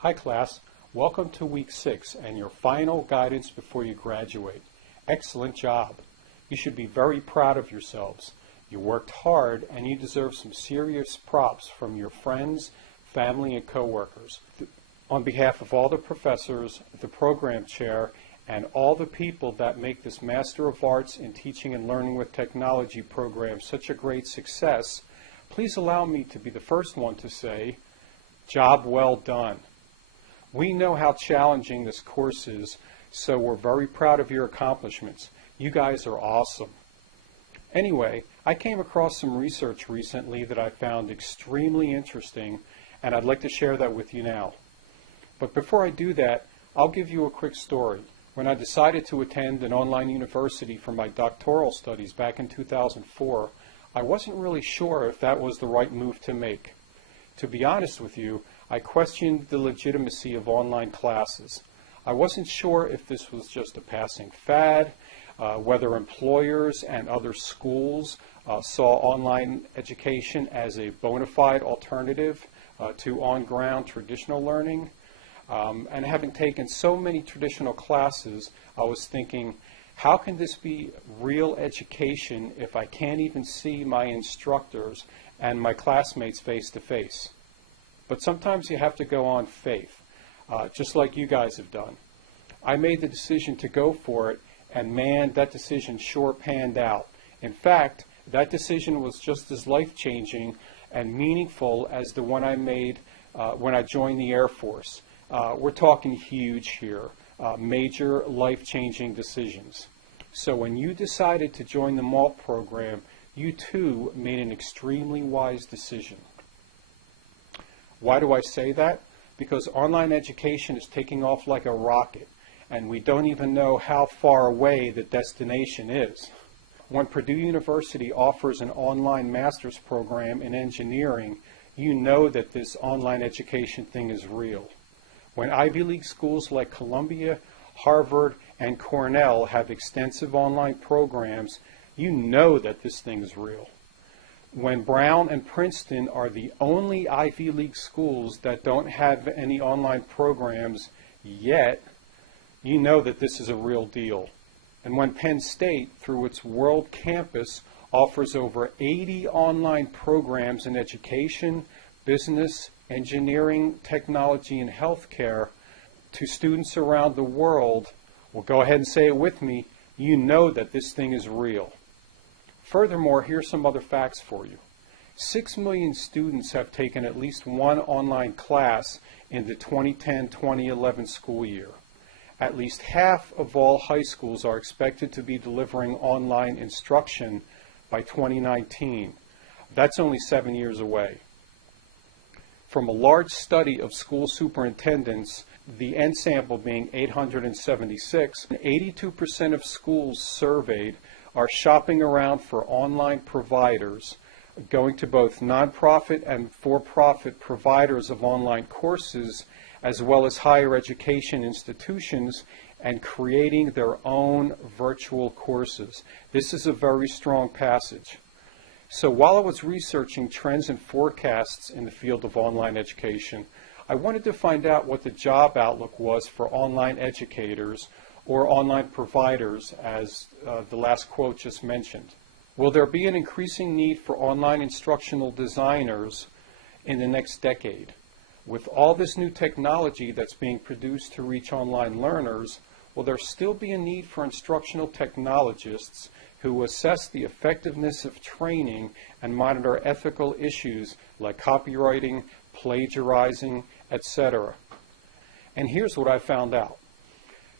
Hi class, welcome to week 6 and your final guidance before you graduate. Excellent job. You should be very proud of yourselves. You worked hard and you deserve some serious props from your friends, family, and coworkers. On behalf of all the professors, the program chair, and all the people that make this Master of Arts in Teaching and Learning with Technology program such a great success, please allow me to be the first one to say, job well done. We know how challenging this course is, so we're very proud of your accomplishments. You guys are awesome. Anyway, I came across some research recently that I found extremely interesting, and I'd like to share that with you now. But before I do that, I'll give you a quick story. When I decided to attend an online university for my doctoral studies back in 2004, I wasn't really sure if that was the right move to make. To be honest with you, I questioned the legitimacy of online classes. I wasn't sure if this was just a passing fad, whether employers and other schools saw online education as a bona fide alternative to on-ground traditional learning. And having taken so many traditional classes, I was thinking, how can this be real education if I can't even see my instructors and my classmates face to face? But sometimes you have to go on faith, just like you guys have done. I made the decision to go for it, and man, that decision sure panned out. In fact, that decision was just as life-changing and meaningful as the one I made when I joined the Air Force. We're talking huge here, major life-changing decisions. So when you decided to join the MALT program, you too made an extremely wise decision. Why do I say that? Because online education is taking off like a rocket, and we don't even know how far away the destination is. When Purdue University offers an online master's program in engineering, you know that this online education thing is real. When Ivy League schools like Columbia, Harvard, and Cornell have extensive online programs, you know that this thing is real. When Brown and Princeton are the only Ivy League schools that don't have any online programs yet, you know that this is a real deal. And when Penn State, through its World Campus, offers over 80 online programs in education, business, engineering, technology, and healthcare to students around the world, well, go ahead and say it with me, you know that this thing is real. Furthermore, here's some other facts for you. 6 million students have taken at least one online class in the 2010-2011 school year. At least half of all high schools are expected to be delivering online instruction by 2019. That's only 7 years away. From a large study of school superintendents, the end sample being 876, 82% of schools surveyed are shopping around for online providers, going to both nonprofit and for-profit providers of online courses, as well as higher education institutions, and creating their own virtual courses. This is a very strong passage. So while I was researching trends and forecasts in the field of online education, I wanted to find out what the job outlook was for online educators or online providers, as the last quote just mentioned. Will there be an increasing need for online instructional designers in the next decade? With all this new technology that's being produced to reach online learners, will there still be a need for instructional technologists who assess the effectiveness of training and monitor ethical issues like copywriting, plagiarizing, etc.? And here's what I found out.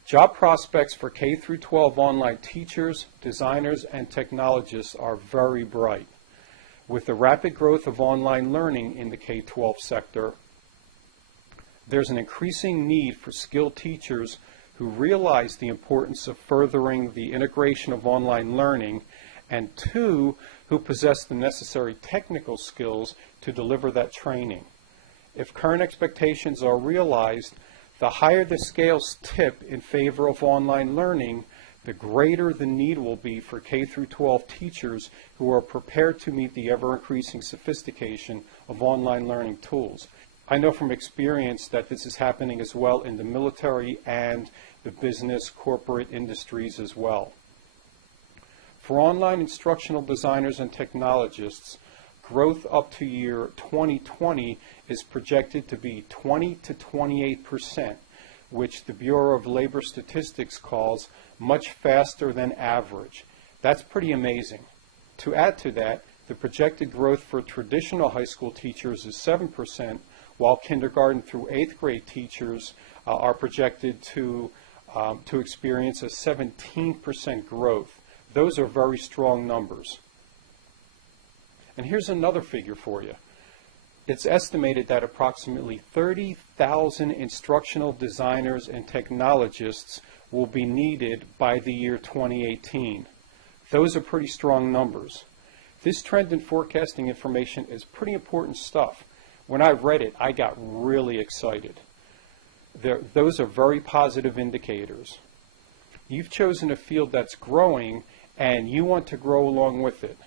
Job prospects for K-12 online teachers, designers, and technologists are very bright. With the rapid growth of online learning in the K-12 sector, there's an increasing need for skilled teachers who realize the importance of furthering the integration of online learning, and two, who possess the necessary technical skills to deliver that training. If current expectations are realized, the higher the scales tip in favor of online learning, the greater the need will be for K-12 teachers who are prepared to meet the ever-increasing sophistication of online learning tools. I know from experience that this is happening as well in the military and the business corporate industries as well. For online instructional designers and technologists, growth up to year 2020 is projected to be 20 to 28%, which the Bureau of Labor Statistics calls much faster than average. That's pretty amazing. To add to that, the projected growth for traditional high school teachers is 7%, while kindergarten through 8th grade teachers are projected to experience a 17% growth. Those are very strong numbers. And here's another figure for you. It's estimated that approximately 30,000 instructional designers and technologists will be needed by the year 2018. Those are pretty strong numbers. This trend and forecasting information is pretty important stuff. When I read it, I got really excited. Those are very positive indicators. You've chosen a field that's growing, and you want to grow along with it.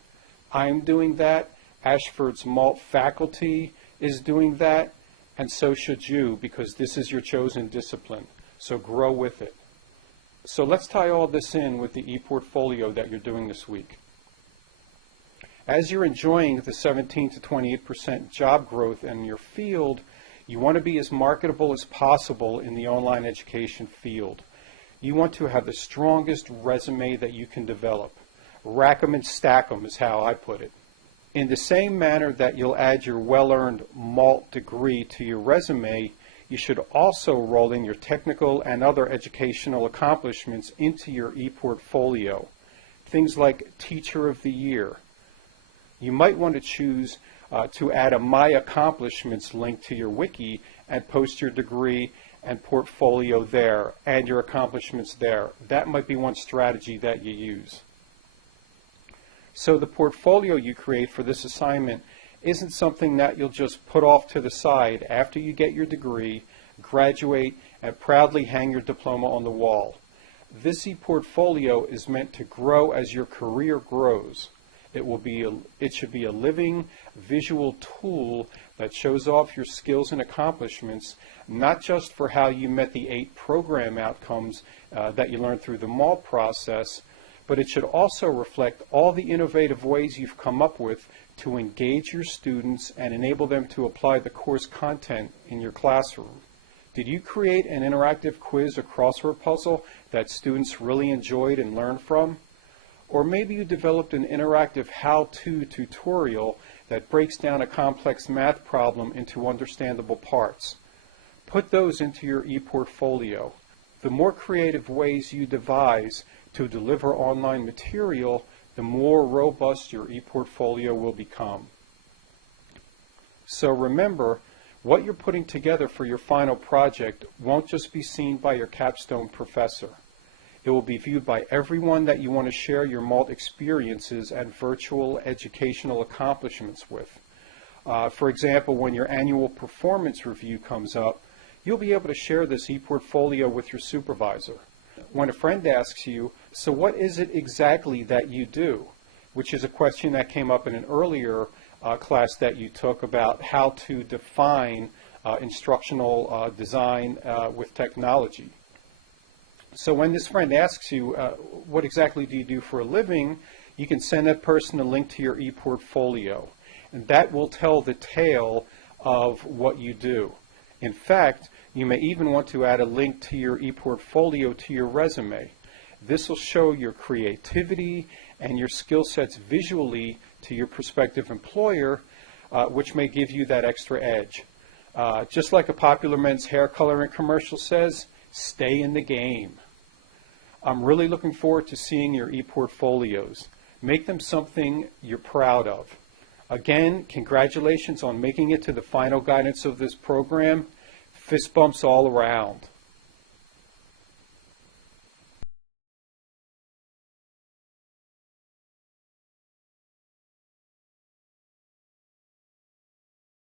I'm doing that. Ashford's Malt faculty is doing that, and so should you, because this is your chosen discipline. So grow with it. So let's tie all this in with the ePortfolio that you're doing this week. As you're enjoying the 17 to 28% job growth in your field, you want to be as marketable as possible in the online education field. You want to have the strongest resume that you can develop. Rack 'em and stack 'em is how I put it. In the same manner that you'll add your well-earned malt degree to your resume, you should also roll in your technical and other educational accomplishments into your ePortfolio. Things like Teacher of the Year. You might want to choose to add a My Accomplishments link to your wiki and post your degree and portfolio there and your accomplishments there. That might be one strategy that you use. So the portfolio you create for this assignment isn't something that you'll just put off to the side after you get your degree, graduate, and proudly hang your diploma on the wall. This ePortfolio is meant to grow as your career grows. It should be a living, visual tool that shows off your skills and accomplishments, not just for how you met the 8 program outcomes that you learned through the MALT process, but it should also reflect all the innovative ways you've come up with to engage your students and enable them to apply the course content in your classroom. Did you create an interactive quiz or crossword puzzle that students really enjoyed and learned from? Or maybe you developed an interactive how-to tutorial that breaks down a complex math problem into understandable parts. Put those into your ePortfolio. The more creative ways you devise to deliver online material, the more robust your ePortfolio will become. So remember, what you're putting together for your final project won't just be seen by your capstone professor. It will be viewed by everyone that you want to share your MALT experiences and virtual educational accomplishments with. For example, when your annual performance review comes up, you'll be able to share this ePortfolio with your supervisor. When a friend asks you, so what is it exactly that you do? Which is a question that came up in an earlier class that you took about how to define instructional design with technology. So when this friend asks you, what exactly do you do for a living, you can send that person a link to your ePortfolio. And that will tell the tale of what you do. In fact, you may even want to add a link to your ePortfolio to your resume. This will show your creativity and your skill sets visually to your prospective employer, which may give you that extra edge. Just like a popular men's hair coloring commercial says, stay in the game. I'm really looking forward to seeing your ePortfolios. Make them something you're proud of. Again, congratulations on making it to the final guidance of this program. Fist bumps all around.